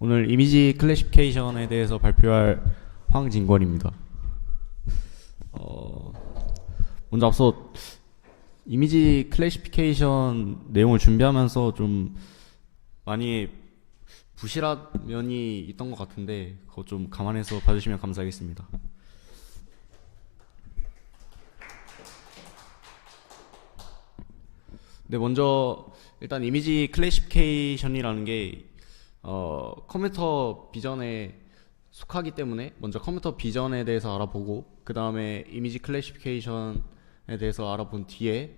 오늘 이미지 클래시피케이션에 대해서 발표할 황진권입니다. 어, 먼저 앞서 이미지 클래시피케이션 내용을 준비하면서 좀 많이 부실한 면이 있던 것 같은데 그거 좀 감안해서 봐주시면 감사하겠습니다. 네, 먼저 일단 이미지 클래시피케이션이라는 게 컴퓨터 비전에 속하기 때문에 먼저 컴퓨터 비전에 대해서 알아보고 그 다음에 이미지 클래시피케이션에 대해서 알아본 뒤에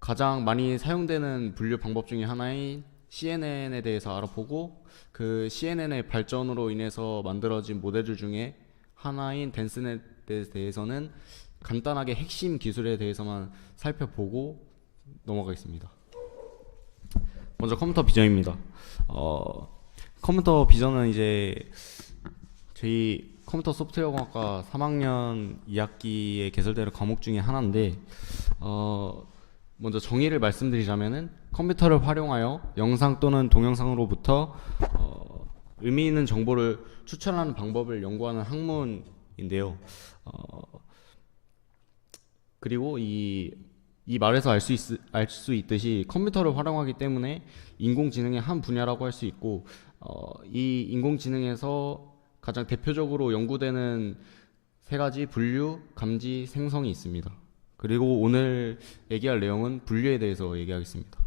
가장 많이 사용되는 분류 방법 중에 하나인 CNN에 대해서 알아보고 그 CNN의 발전으로 인해서 만들어진 모델들 중에 하나인 덴스넷에 대해서는 간단하게 핵심 기술에 대해서만 살펴보고 넘어가겠습니다. 먼저 컴퓨터 비전입니다. 컴퓨터 비전은 이제 저희 컴퓨터 소프트웨어공학과 3학년 2학기에 개설되는 과목 중에 하나인데 먼저 정의를 말씀드리자면은 컴퓨터를 활용하여 영상 또는 동영상으로부터 의미 있는 정보를 추출하는 방법을 연구하는 학문인데요. 그리고 이 말에서 알 수 있듯이 컴퓨터를 활용하기 때문에 인공지능의 한 분야라고 할 수 있고 이 인공지능에서 가장 대표적으로 연구되는 세 가지 분류, 감지, 생성이 있습니다. 그리고 오늘 얘기할 내용은 분류에 대해서 얘기하겠습니다.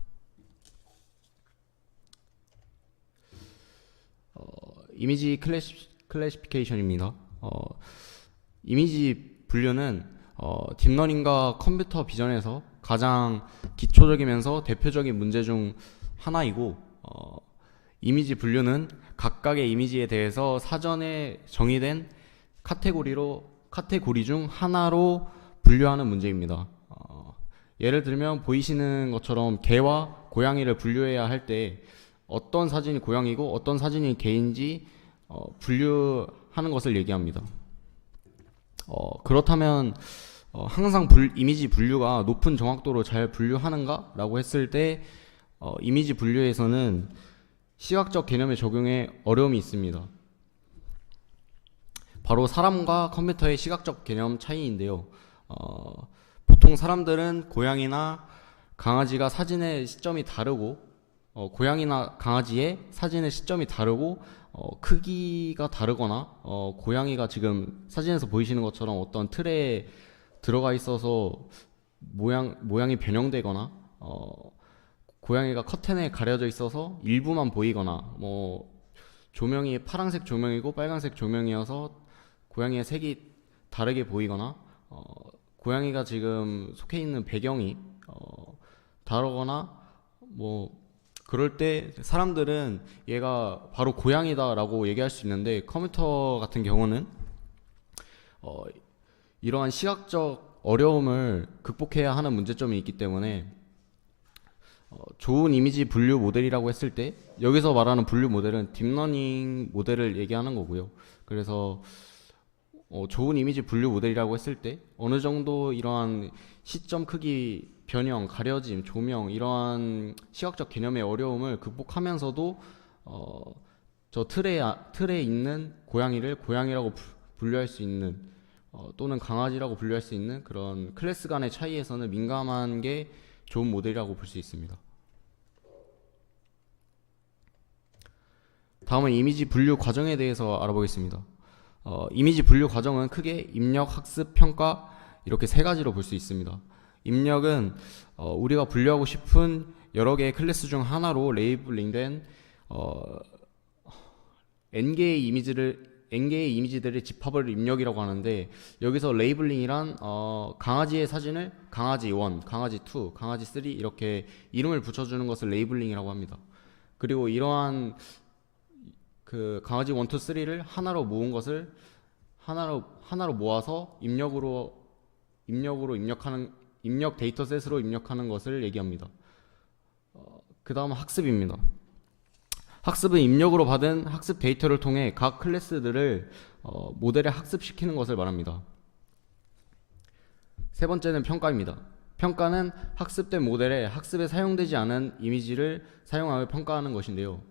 이미지 클래시피케이션입니다. 이미지 분류는 딥러닝과 컴퓨터 비전에서 가장 기초적이면서 대표적인 문제 중 하나이고 이미지 분류는 각각의 이미지에 대해서 사전에 정의된 카테고리 중 하나로 분류하는 문제입니다. 예를 들면 보이시는 것처럼 개와 고양이를 분류해야 할 때 어떤 사진이 고양이고 어떤 사진이 개인지 분류하는 것을 얘기합니다. 그렇다면 항상 이미지 분류가 높은 정확도로 잘 분류하는가? 라고 했을 때 이미지 분류에서는 시각적 개념의 적용에 어려움이 있습니다. 바로 사람과 컴퓨터의 시각적 개념 차이인데요. 보통 사람들은 고양이나 강아지가 사진의 시점이 다르고 고양이나 강아지의 사진의 시점이 다르고 크기가 다르거나 고양이가 지금 사진에서 보이시는 것처럼 어떤 틀에 들어가 있어서 모양이 변형되거나 고양이가 커튼에 가려져 있어서 일부만 보이거나 조명이 파란색 조명이고 빨간색 조명이어서 고양이의 색이 다르게 보이거나 고양이가 지금 속해 있는 배경이 다르거나 그럴 때 사람들은 얘가 바로 고양이다라고 얘기할 수 있는데 컴퓨터 같은 경우는 이러한 시각적 어려움을 극복해야 하는 문제점이 있기 때문에 좋은 이미지 분류 모델이라고 했을 때 여기서 말하는 분류 모델은 딥러닝 모델을 얘기하는 거고요. 그래서 좋은 이미지 분류 모델이라고 했을 때 어느 정도 이러한 시점 크기 변형, 가려짐, 조명 이러한 시각적 개념의 어려움을 극복하면서도 저 틀에 있는 고양이를 고양이라고 분류할 수 있는 또는 강아지라고 분류할 수 있는 그런 클래스 간의 차이에서는 민감한 게 좋은 모델이라고 볼 수 있습니다. 다음은 이미지 분류 과정에 대해서 알아보겠습니다. 이미지 분류 과정은 크게 입력, 학습, 평가 이렇게 세 가지로 볼 수 있습니다. 입력은 우리가 분류하고 싶은 여러 개의 클래스 중 하나로 레이블링된 n개의 이미지들의 집합을 입력이라고 하는데 여기서 레이블링이란 강아지의 사진을 강아지 1, 강아지 2, 강아지 3 이렇게 이름을 붙여주는 것을 레이블링이라고 합니다. 그리고 이러한 그 강아지 1, 2, 3를 하나로 모은 것을 하나로 모아서 입력 데이터셋으로 입력하는 것을 얘기합니다. 그 다음 학습입니다. 학습은 입력으로 받은 학습 데이터를 통해 각 클래스들을 모델에 학습시키는 것을 말합니다. 세 번째는 평가입니다. 평가는 학습된 모델에 학습에 사용되지 않은 이미지를 사용하여 평가하는 것인데요.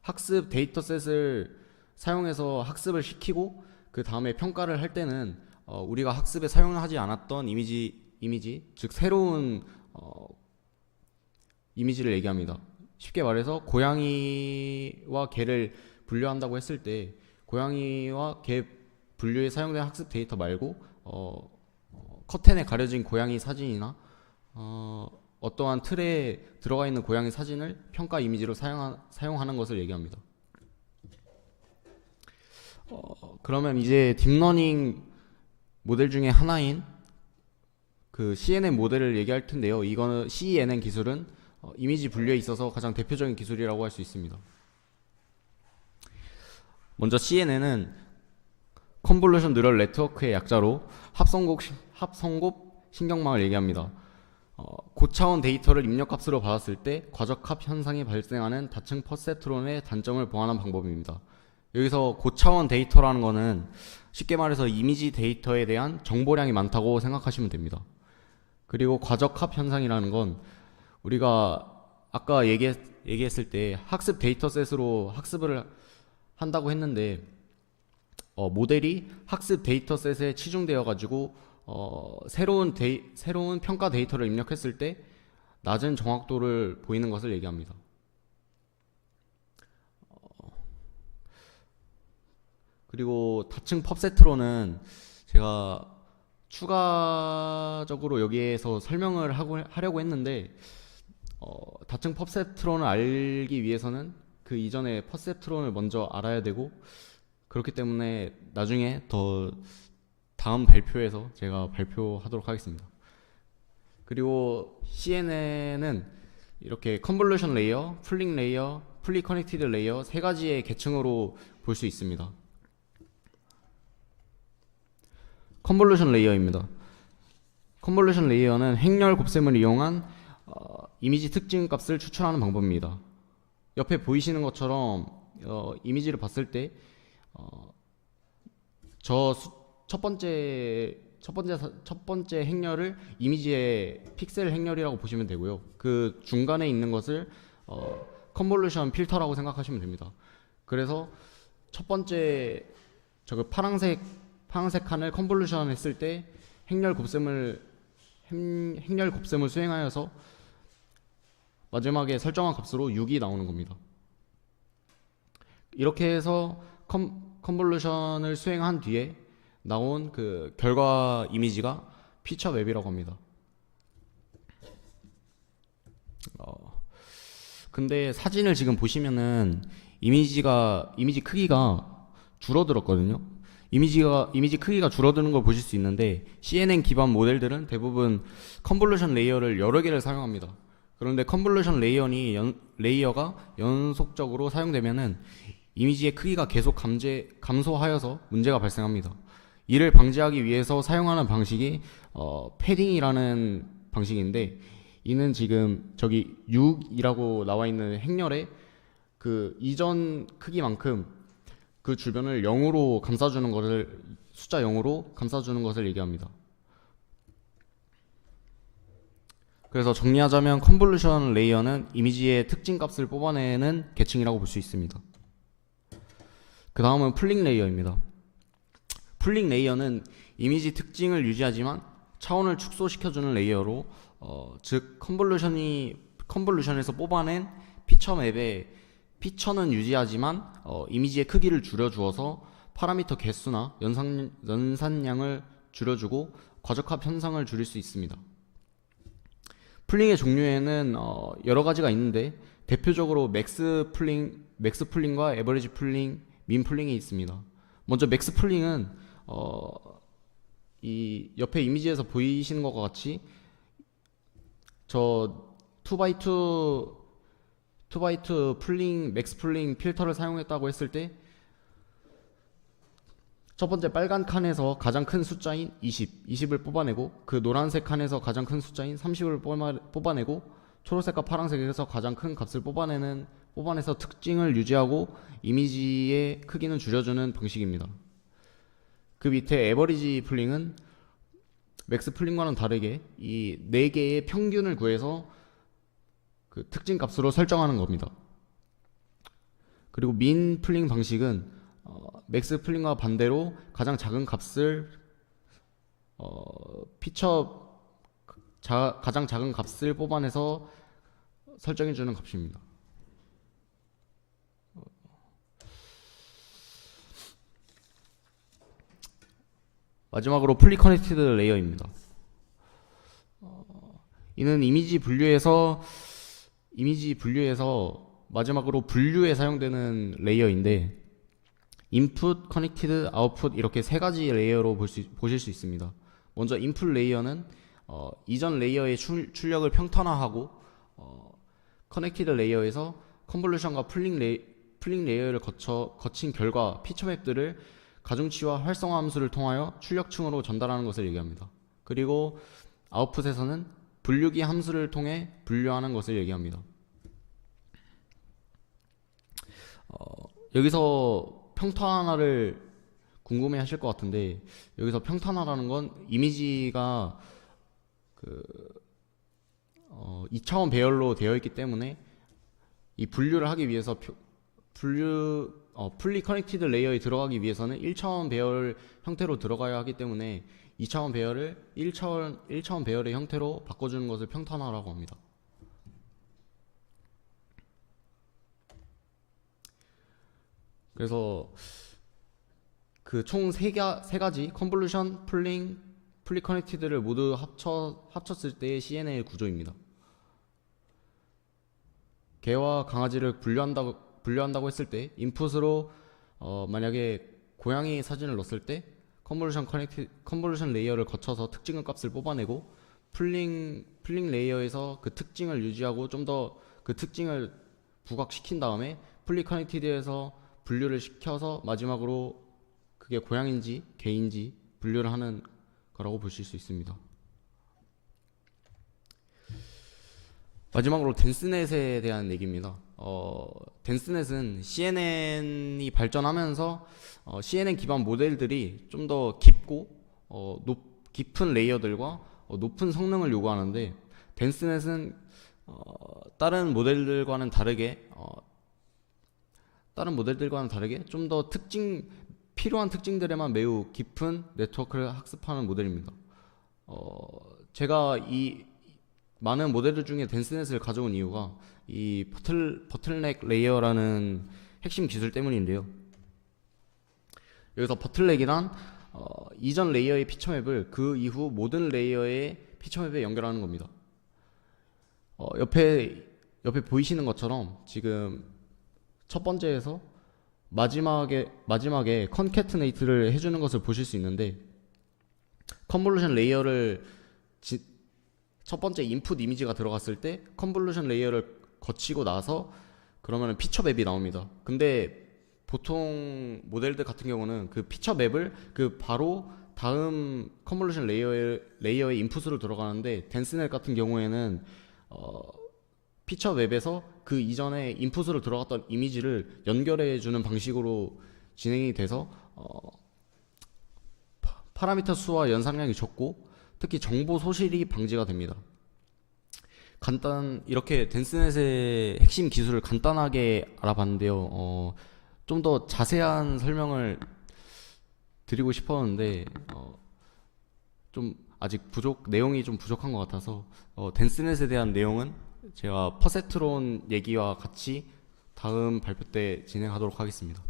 학습 데이터셋을 사용해서 학습을 시키고 그 다음에 평가를 할 때는 우리가 학습에 사용하지 않았던 이미지, 즉 새로운 이미지를 얘기합니다. 쉽게 말해서 고양이와 개를 분류한다고 했을 때 고양이와 개 분류에 사용된 학습 데이터 말고 커튼에 가려진 고양이 사진이나 어떠한 틀에 들어가 있는 고양이 사진을 평가 이미지로 사용하는 것을 얘기합니다. 그러면 이제 딥러닝 모델 중에 하나인 그 CNN 모델을 얘기할 텐데요. 이거는 CNN 기술은 이미지 분류에 있어서 가장 대표적인 기술이라고 할 수 있습니다. 먼저 CNN은 컨볼루션 뉴럴 네트워크의 약자로 합성곱 신경망을 얘기합니다. 고차원 데이터를 입력값으로 받았을 때 과적합 현상이 발생하는 다층 퍼셉트론의 단점을 보완한 방법입니다. 여기서 고차원 데이터라는 거는 쉽게 말해서 이미지 데이터에 대한 정보량이 많다고 생각하시면 됩니다. 그리고 과적합 현상이라는 건 우리가 아까 얘기했을 때 학습 데이터셋으로 학습을 한다고 했는데 모델이 학습 데이터셋에 치중되어 가지고 새로운 평가 데이터를 입력했을 때 낮은 정확도를 보이는 것을 얘기합니다. 그리고 다층 펍세트로는 제가 추가적으로 여기에서 설명을 하려고 했는데 다층 펍세트론을 알기 위해서는 그 이전에 퍼셉트론을 먼저 알아야 되고 그렇기 때문에 나중에 더 다음 발표에서 제가 발표하도록 하겠습니다. 그리고 CNN은 이렇게 컨볼루션 레이어, 풀링 레이어, 풀리 커넥티드 레이어 세 가지의 계층으로 볼 수 있습니다. 컨볼루션 레이어입니다. 컨볼루션 레이어는 행렬 곱셈을 이용한 이미지 특징 값을 추출하는 방법입니다. 옆에 보이시는 것처럼 이미지를 봤을 때 첫 번째 행렬을 이미지의 픽셀 행렬이라고 보시면 되고요. 그 중간에 있는 것을 컨볼루션 필터라고 생각하시면 됩니다. 그래서 첫 번째 저거 파란색 칸을 컨볼루션 했을 때 행렬 곱셈을 수행하여서 마지막에 설정한 값으로 6이 나오는 겁니다. 이렇게 해서 컨볼루션을 수행한 뒤에 나온 그 결과 이미지가 피처 맵이라고 합니다. 근데 사진을 지금 보시면은 이미지 크기가 줄어들었거든요. 이미지 크기가 줄어드는 걸 보실 수 있는데 CNN 기반 모델들은 대부분 컨볼루션 레이어를 여러 개를 사용합니다. 그런데 컨볼루션 레이어가 연속적으로 사용되면은 이미지의 크기가 계속 감소하여서 문제가 발생합니다. 이를 방지하기 위해서 사용하는 방식이 패딩이라는 방식인데 이는 지금 저기 6이라고 나와 있는 행렬의 그 이전 크기만큼 그 주변을 0으로 감싸주는 것을 숫자 0으로 감싸주는 것을 얘기합니다. 그래서 정리하자면 컨볼루션 레이어는 이미지의 특징 값을 뽑아내는 계층이라고 볼 수 있습니다. 그 다음은 풀링 레이어입니다. 풀링 레이어는 이미지 특징을 유지하지만 차원을 축소시켜주는 레이어로 즉 컨볼루션에서 뽑아낸 피처 맵의 피처는 유지하지만 이미지의 크기를 줄여주어서 파라미터 개수나 연산량을 줄여주고 과적합 현상을 줄일 수 있습니다. 풀링의 종류에는 여러 가지가 있는데 대표적으로 맥스 풀링과 에버리지 풀링, 민 풀링이 있습니다. 먼저 맥스 풀링은 이 옆에 이미지에서 보이시는 것과 같이 저 2x2 풀링, 맥스 풀링 필터를 사용했다고 했을 때 첫 번째 빨간 칸에서 가장 큰 숫자인 20을 뽑아내고 그 노란색 칸에서 가장 큰 숫자인 30을 뽑아내고 초록색과 파란색에서 가장 큰 값을 뽑아내서 특징을 유지하고 이미지의 크기는 줄여주는 방식입니다. 그 밑에 에버리지 풀링은 맥스 풀링과는 다르게 이 네 개의 평균을 구해서 그 특징 값으로 설정하는 겁니다. 그리고 민 풀링 방식은 맥스 풀링과 반대로 가장 작은 값을 가장 작은 값을 뽑아내서 설정해주는 값입니다. 마지막으로 풀리 커넥티드 레이어입니다. 이는 이미지 분류에서 마지막으로 분류에 사용되는 레이어인데 인풋, 커넥티드, 아웃풋 이렇게 세 가지 레이어로 보실 수 있습니다. 먼저 인풋 레이어는 이전 레이어의 출력을 평탄화하고 커넥티드 레이어에서 컨볼루션과 풀링 레이어를 거친 결과 피처 맵들을 가중치와 활성화 함수를 통하여 출력층으로 전달하는 것을 얘기합니다. 그리고 아웃풋에서는 분류기 함수를 통해 분류하는 것을 얘기합니다. 여기서 평탄화를 궁금해 하실 것 같은데, 여기서 평탄화라는 건 이미지가 2차원 배열로 되어 있기 때문에 이 분류를 하기 위해서 풀리 커넥티드 레이어에 들어가기 위해서는 1차원 배열 형태로 들어가야 하기 때문에 2차원 배열을 1차원 배열의 형태로 바꿔주는 것을 평탄화라고 합니다. 그래서 그 총 세 가지 컨볼루션, 풀링, 풀리 커넥티드를 모두 합쳤을 때의 CNN의 구조입니다. 개와 강아지를 분류한다고 했을 때 인풋으로 만약에 고양이 사진을 넣었을 때 컨볼루션 레이어를 거쳐서 특징 값을 뽑아내고 풀링 레이어에서 그 특징을 유지하고 좀 더 그 특징을 부각시킨 다음에 풀리 커넥티드에서 분류를 시켜서 마지막으로 그게 고양인지 개인지 분류를 하는 거라고 보실 수 있습니다. 마지막으로 댄스넷에 대한 얘기입니다. 댄스넷은 CNN이 발전하면서 CNN 기반 모델들이 좀 더 깊고 깊은 레이어들과 높은 성능을 요구하는데, 댄스넷은 다른 모델들과는 다르게 좀 더 필요한 특징들에만 매우 깊은 네트워크를 학습하는 모델입니다. 제가 이 많은 모델들 중에 댄스넷을 가져온 이유가 이 버틀넥 레이어라는 핵심 기술 때문인데요. 여기서 버틀넥이란 이전 레이어의 피처맵을 그 이후 모든 레이어의 피처맵에 연결하는 겁니다. 옆에 보이시는 것처럼 지금 첫 번째에서 마지막에 컨캐트네이트를 해주는 것을 보실 수 있는데, 컨볼루션 레이어를 첫 번째 인풋 이미지가 들어갔을 때 컨볼루션 레이어를 거치고 나서 그러면 피처 맵이 나옵니다. 근데 보통 모델들 같은 경우는 그 피처 맵을 그 바로 다음 컨볼루션 레이어의 인풋으로 들어가는데, 댄스넷 같은 경우에는 피처 맵에서 그 이전에 인풋으로 들어갔던 이미지를 연결해 주는 방식으로 진행이 돼서 파라미터 수와 연산량이 적고 특히 정보 소실이 방지가 됩니다. 이렇게 댄스넷의 핵심 기술을 간단하게 알아봤는데요. 좀 더 자세한 설명을 드리고 싶었는데 좀 아직 내용이 좀 부족한 것 같아서 댄스넷에 대한 내용은 제가 퍼세트론 얘기와 같이 다음 발표 때 진행하도록 하겠습니다.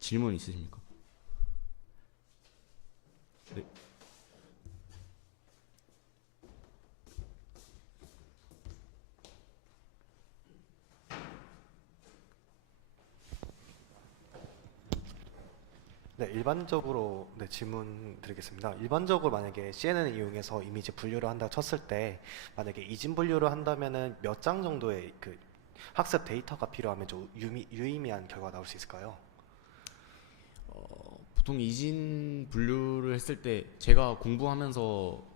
질문 있으십니까? 네. 네, 일반적으로 질문 드리겠습니다. 일반적으로 만약에 CNN을 이용해서 이미지 분류를 한다 쳤을 때, 만약에 이진 분류를 한다면은 몇 장 정도의 그 학습 데이터가 필요하면 좀 유의미한 결과가 나올 수 있을까요? 보통 이진 분류를 했을 때 제가 공부하면서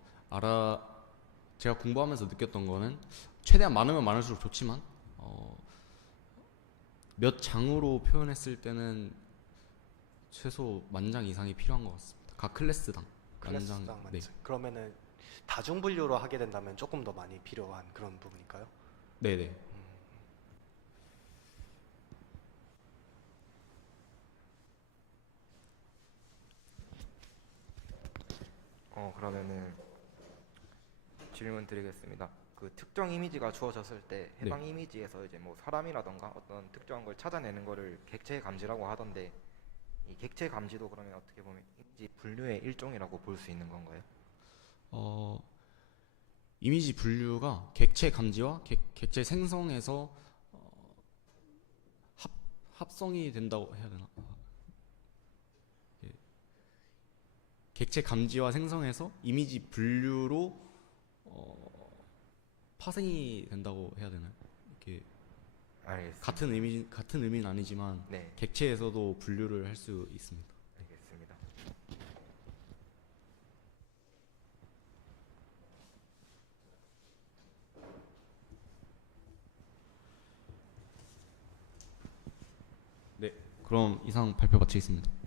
느꼈던 거는 최대한 많으면 많을수록 좋지만 몇 장으로 표현했을 때는 최소 10,000장 이상이 필요한 것 같습니다. 각 클래스당 클래스당 네. 많죠. 그러면은 다중 분류로 하게 된다면 조금 더 많이 필요한 그런 부분일까요? 네네. 그러면은 질문 드리겠습니다. 그 특정 이미지가 주어졌을 때 네. 해당 이미지에서 이제 뭐 사람이라던가 어떤 특정한 걸 찾아내는 거를 객체 감지라고 하던데, 이 객체 감지도 그러면 어떻게 보면 이미지 분류의 일종이라고 볼 수 있는 건가요? 어, 이미지 분류가 객체 감지와 객체 생성에서 합, 합성이 된다고 해야 되나? 예. 객체 감지와 생성에서 이미지 분류로 파생이 된다고 해야 되나요? 이렇게 알겠습니다. 같은 의미는 아니지만 네, 객체에서도 분류를 할 수 있습니다. 알겠습니다. 네. 그럼 이상 발표 마치겠습니다.